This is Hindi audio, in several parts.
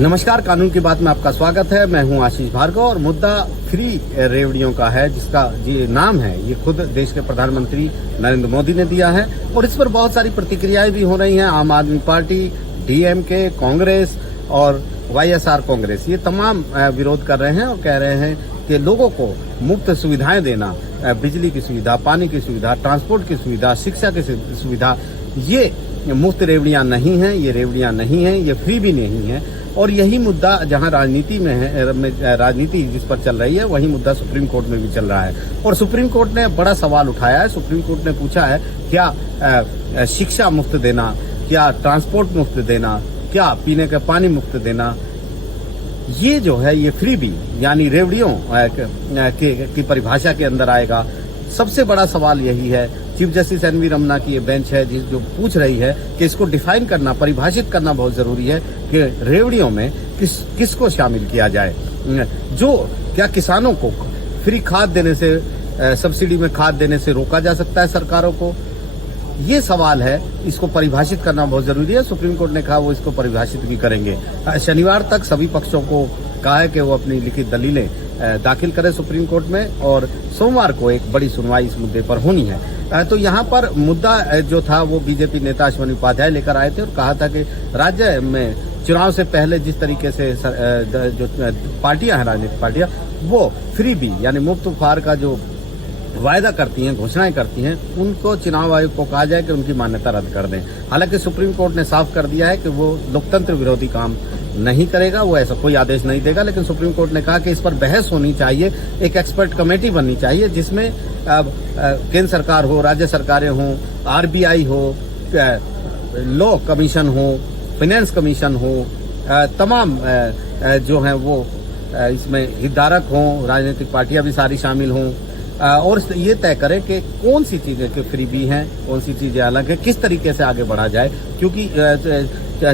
नमस्कार, कानून की बात में आपका स्वागत है। मैं हूं आशीष भार्गव और मुद्दा फ्री रेवड़ियों का है, जिसका ये नाम है ये खुद देश के प्रधानमंत्री नरेंद्र मोदी ने दिया है और इस पर बहुत सारी प्रतिक्रियाएं भी हो रही हैं। आम आदमी पार्टी, डीएमके, कांग्रेस और वाईएसआर कांग्रेस ये तमाम विरोध कर रहे हैं और कह रहे हैं कि लोगों को मुफ्त सुविधाएं देना, बिजली की सुविधा, पानी की सुविधा, ट्रांसपोर्ट की सुविधा, शिक्षा की सुविधा, ये मुफ्त रेवड़ियां नहीं है, ये रेवड़ियां नहीं है, ये फ्री भी नहीं है। और यही मुद्दा जहां राजनीति में है, राजनीति जिस पर चल रही है, वही मुद्दा सुप्रीम कोर्ट में भी चल रहा है। और सुप्रीम कोर्ट ने बड़ा सवाल उठाया है। सुप्रीम कोर्ट ने पूछा है, क्या शिक्षा मुफ्त देना, क्या ट्रांसपोर्ट मुफ्त देना, क्या पीने का पानी मुफ्त देना, ये जो है ये फ्री भी यानी रेवड़ियों की परिभाषा के अंदर आएगा। सबसे बड़ा सवाल यही है। चीफ जस्टिस एनवी रमन्ना की ये बेंच है जो पूछ रही है कि इसको डिफाइन करना, परिभाषित करना बहुत जरूरी है कि रेवड़ियों में किसको शामिल किया जाए। जो क्या किसानों को फ्री खाद देने से, सब्सिडी में खाद देने से रोका जा सकता है सरकारों को? ये सवाल है, इसको परिभाषित करना बहुत जरूरी है। सुप्रीम कोर्ट ने कहा वो इसको परिभाषित भी करेंगे। शनिवार तक सभी पक्षों को कहा है कि वो अपनी लिखित दलीलें दाखिल करें सुप्रीम कोर्ट में और सोमवार को एक बड़ी सुनवाई इस मुद्दे पर होनी है। तो यहाँ पर मुद्दा जो था वो बीजेपी नेता अश्विनी उपाध्याय लेकर आए थे और कहा था कि राज्य में चुनाव से पहले जिस तरीके से जो पार्टियां हैं, राजनीतिक पार्टियां, वो फ्री बी यानी मुफ्त उपहार का जो वायदा करती हैं, घोषणाएं करती हैं, उनको चुनाव आयोग को कहा जाए कि उनकी मान्यता रद्द कर दें। हालांकि सुप्रीम कोर्ट ने साफ कर दिया है कि वो लोकतंत्र विरोधी काम नहीं करेगा, वो ऐसा कोई आदेश नहीं देगा। लेकिन सुप्रीम कोर्ट ने कहा कि इस पर बहस होनी चाहिए, एक एक्सपर्ट कमेटी बननी चाहिए जिसमें केंद्र सरकार हो, राज्य सरकारें हों, आरबीआई हो, लॉ कमीशन हो, फाइनेंस कमीशन हो, तमाम जो हैं वो इसमें हितधारक हों, राजनीतिक पार्टियां भी सारी शामिल हों और ये तय करें कि कौन सी चीजें के फ्री भी हैं, कौन सी चीजें अलग है, किस तरीके से आगे बढ़ा जाए। क्योंकि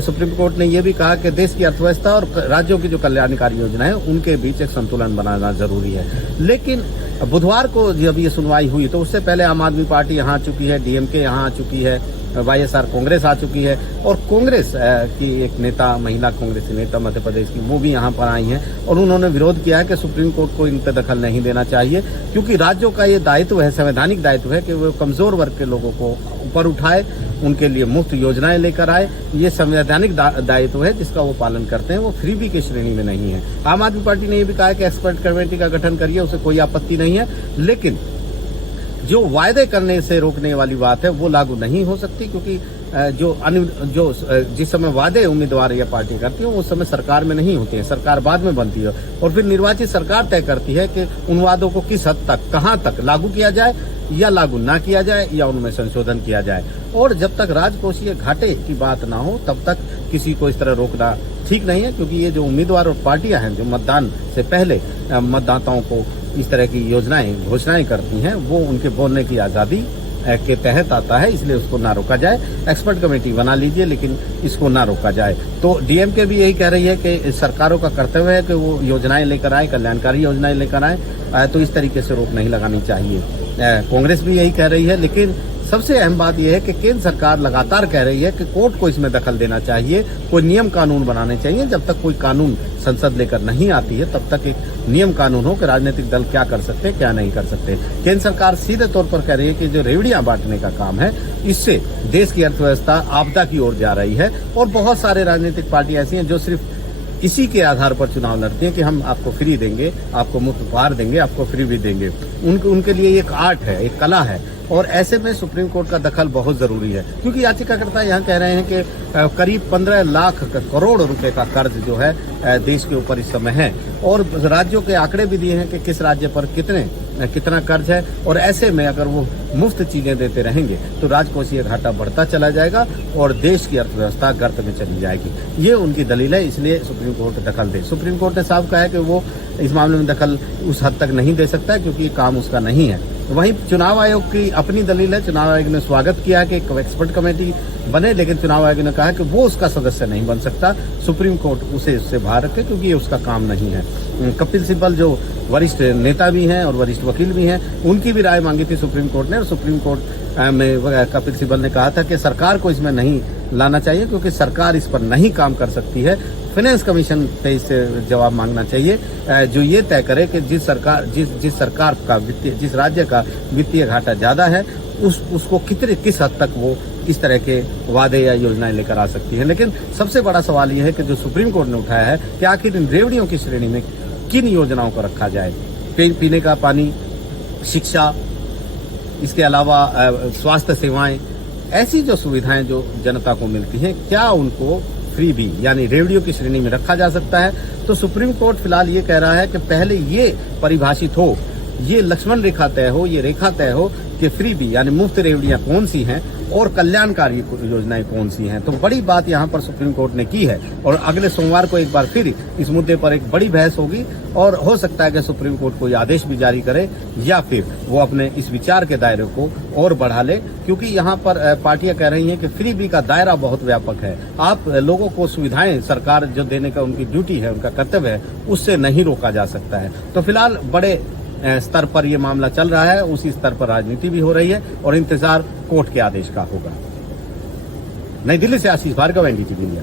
सुप्रीम कोर्ट ने यह भी कहा कि देश की अर्थव्यवस्था और राज्यों की जो कल्याणकारी योजना है उनके बीच एक संतुलन बनाना जरूरी है। लेकिन बुधवार को जब ये सुनवाई हुई तो उससे पहले आम आदमी पार्टी यहाँ आ चुकी है, डीएमके यहाँ आ चुकी है, वाईएसआर कांग्रेस आ चुकी है और कांग्रेस की एक नेता, महिला कांग्रेस नेता मध्य प्रदेश की, वो भी यहाँ पर आई हैं और उन्होंने विरोध किया है कि सुप्रीम कोर्ट को इन पर दखल नहीं देना चाहिए, क्योंकि राज्यों का ये दायित्व है, संवैधानिक दायित्व है कि वो कमजोर वर्ग के लोगों को ऊपर उठाए, उनके लिए मुफ्त योजनाएं लेकर आए। ये संवैधानिक दायित्व है जिसका वो पालन करते हैं, वो फ्रीबी की श्रेणी में नहीं है। आम आदमी पार्टी ने ये भी कहा है कि एक्सपर्ट कमेटी का गठन करिए, उसे कोई आपत्ति नहीं है, लेकिन जो वायदे करने से रोकने वाली बात है वो लागू नहीं हो सकती, क्योंकि जिस समय वादे उम्मीदवार या पार्टी करती है उस समय सरकार में नहीं होती है, सरकार बाद में बनती है और फिर निर्वाचित सरकार तय करती है कि उन वादों को किस हद तक, कहां तक लागू किया जाए या लागू ना किया जाए या उनमें संशोधन किया जाए। और जब तक राजकोषीय घाटे की बात ना हो तब तक किसी को इस तरह रोकना ठीक नहीं है, क्योंकि ये जो उम्मीदवार और पार्टियां हैं जो मतदान से पहले मतदाताओं को इस तरह की योजनाएं, घोषणाएं करती हैं, वो उनके बोलने की आजादी के तहत आता है, इसलिए उसको ना रोका जाए। एक्सपर्ट कमेटी बना लीजिए लेकिन इसको ना रोका जाए। तो डीएमके भी यही कह रही है कि सरकारों का कर्तव्य है कि वो योजनाएं लेकर आए, कल्याणकारी योजनाएं लेकर आए, तो इस तरीके से रोक नहीं लगानी चाहिए। कांग्रेस भी यही कह रही है। लेकिन सबसे अहम बात यह है कि केंद्र सरकार लगातार कह रही है कि कोर्ट को इसमें दखल देना चाहिए, कोई नियम कानून बनाने चाहिए। जब तक कोई कानून संसद लेकर नहीं आती है तब तक एक नियम कानून हो कि राजनीतिक दल क्या कर सकते हैं, क्या नहीं कर सकते। केंद्र सरकार सीधे तौर पर कह रही है कि जो रेवड़ियां बांटने का काम है, इससे देश की अर्थव्यवस्था आपदा की ओर जा रही है और बहुत सारे राजनीतिक पार्टियां ऐसी हैं जो सिर्फ इसी के आधार पर चुनाव लड़ती हैं कि हम आपको फ्री देंगे, आपको मुफ्त उपहार देंगे, आपको फ्री भी देंगे। उनके लिए एक आर्ट है, एक कला है और ऐसे में सुप्रीम कोर्ट का दखल बहुत जरूरी है, क्योंकि याचिकाकर्ता यहाँ कह रहे हैं कि करीब 15 लाख करोड़ रुपए का कर्ज जो है देश के ऊपर इस समय है और राज्यों के आंकड़े भी दिए हैं कि किस राज्य पर कितना कर्ज है। और ऐसे में अगर वो मुफ्त चीजें देते रहेंगे तो राजकोषीय घाटा बढ़ता चला जाएगा और देश की अर्थव्यवस्था गर्त में चली जाएगी। ये उनकी दलील है, इसलिए सुप्रीम कोर्ट दखल दे। सुप्रीम कोर्ट ने साफ कहा है कि वो इस मामले में दखल उस हद तक नहीं दे सकता क्योंकि काम उसका नहीं है। वहीं चुनाव आयोग की अपनी दलील है। चुनाव आयोग ने स्वागत किया कि एक एक्सपर्ट कमेटी बने, लेकिन चुनाव आयोग ने कहा कि वो उसका सदस्य नहीं बन सकता, सुप्रीम कोर्ट उससे बाहर रखे क्योंकि ये उसका काम नहीं है। कपिल सिब्बल जो वरिष्ठ नेता भी हैं और वरिष्ठ वकील भी हैं, उनकी भी राय मांगी थी सुप्रीम कोर्ट ने और सुप्रीम कोर्ट में कपिल सिब्बल ने कहा था कि सरकार को इसमें नहीं लाना चाहिए, क्योंकि सरकार इस पर नहीं काम कर सकती है। फाइनेंस कमीशन पे इससे जवाब मांगना चाहिए, जो ये तय करे कि जिस सरकार का जिस राज्य का वित्तीय घाटा ज्यादा है उसको किस हद तक वो इस तरह के वादे या योजनाएं लेकर आ सकती है। लेकिन सबसे बड़ा सवाल यह है कि जो सुप्रीम कोर्ट ने उठाया है कि आखिर इन रेवड़ियों की श्रेणी में किन योजनाओं को रखा जाए। पीने का पानी, शिक्षा, इसके अलावा स्वास्थ्य सेवाएं, ऐसी जो सुविधाएं जो जनता को मिलती हैं, क्या उनको फ्री भी यानी रेवड़ियों की श्रेणी में रखा जा सकता है। तो सुप्रीम कोर्ट फिलहाल ये कह रहा है कि पहले ये परिभाषित हो, ये लक्ष्मण रेखा तय हो, ये रेखा तय हो कि फ्री भी यानी मुफ्त रेवड़ियां कौन सी हैं और कल्याणकारी योजनाएं कौन सी हैं। तो बड़ी बात यहाँ पर सुप्रीम कोर्ट ने की है और अगले सोमवार को एक बार फिर इस मुद्दे पर एक बड़ी बहस होगी और हो सकता है कि सुप्रीम कोर्ट कोई आदेश भी जारी करे या फिर वो अपने इस विचार के दायरे को और बढ़ा ले, क्योंकि यहाँ पर पार्टियां कह रही हैं कि फ्री बी का दायरा बहुत व्यापक है। आप लोगों को सुविधाएं सरकार जो देने का उनकी ड्यूटी है, उनका कर्तव्य है, उससे नहीं रोका जा सकता है। तो फिलहाल बड़े स्तर पर यह मामला चल रहा है, उसी स्तर पर राजनीति भी हो रही है और इंतजार कोर्ट के आदेश का होगा। नई दिल्ली से आशीष भार्गव, एनडीटीवी इंडिया।